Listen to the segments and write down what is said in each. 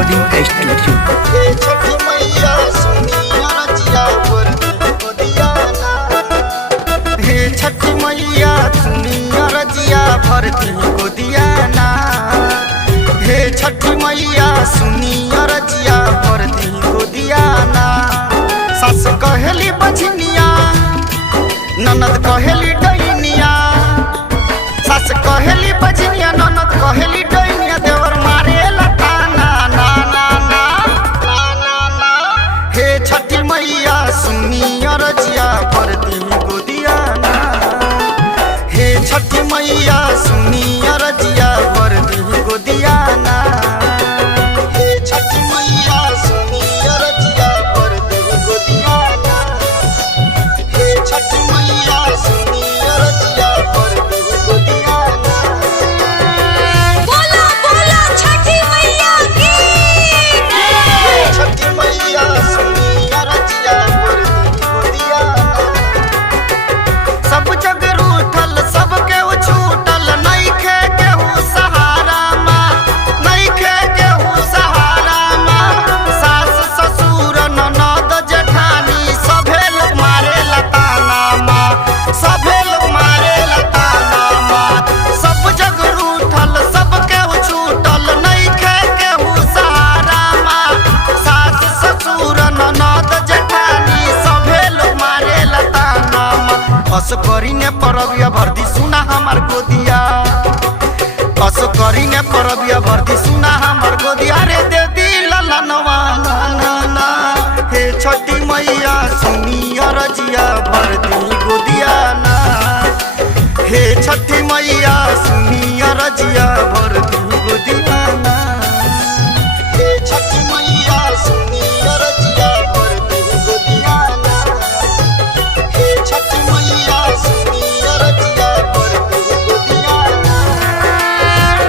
Recording studio. हे छठी मैया सुनिया रजिया भरती गोदिया ना। हे छठी मैया सुनिया रजिया भरती गोदिया ना। हे छठी मैया सुनिया रजिया भरती गोदिया ना। सास कहेली बझनिया ननद कहेली डैनिया। सास कहेली बझनिया ननद कहेली डैनिया। देवर मारे लताना ना ना ना ना ना ना। हे छठी मैया सुनिया रजिया भरती गोदिया ना। हे छठी मैया सुनिया रजिया भरती गोदिया ना। हे छठी मैया सुनिया रजिया भरती गोदिया ना। हे छठी मैया सुनिया रजिया भरती गोदिया ना। बोलो बोलो छठी मैया की। हे छठी मैया सुनिया रजिया भरती गोदिया ना। सब जग रूठल सबके छूटल नइखे केहू सहारा माँ। नइखे केहू सहारा माँ। सास ससुर ननद जेठानी सभे लोग मारे लताना माँ। सभे लोग मारे लताना माँ। सब जग रूठल सबके छूटल नइखे केहू सहारा माँ। सास ससुर ननद जेठानी सभे लोग मारे लताना माँ। अस करी ने परबिया भरती सुना हमार गोदिया। अस करी ने परबिया भरती सुना हमार गोदिया। रे दे दी ललनवा ना ना ना। हे छठी मैया सुनिया रजिया भरती गोदिया ना। हे छठी मैया सुनिया रजिया भरती गोदिया ना। हे छठी मैया सुनिया रजिया भरती गोदिया ना। हे छठी मैया सुनिया रजिया भरती गोदिया ना।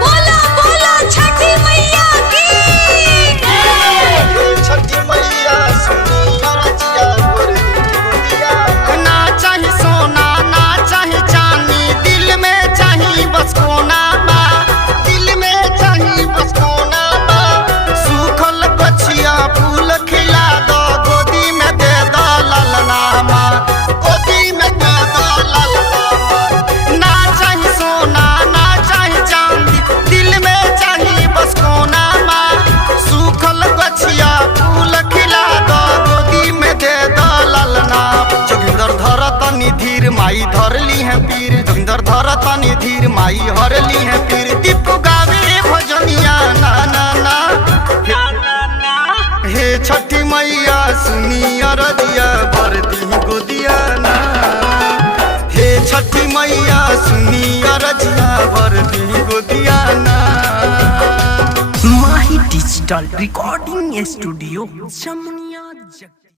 बोलो बोलो छठी मैया की। हे छठी मैया सुनिया रजिया भरती गोदिया ना। ना चाही सोना ना चाही चांदी दिल में चाही बस कोना बा। दिल में चाही बस कोना बा। सूखल बछिया फूल खिला दो गोदी में दे दो ललना माँ। गोदी में दे दो ललना माँ। ना चाही सोना ना चाही चांदी दिल में चाही बस कोना माँ। सूखल बछिया फूल खिला दो गोदी में दे दो ललना। जोगिंदर धर तनी धीर माई धरली है पीर। जोगिंदर धर तनी धीर माई हरली है पीर। दीपू गावे भजनिया ना ना ना। हे छठी मैया सुनिया रजिया भरती गोदिया ना। हे छठी मैया सुनिया रजिया भरती गोदिया ना। माही डिजिटल रिकॉर्डिंग स्टूडियो जमुनिया।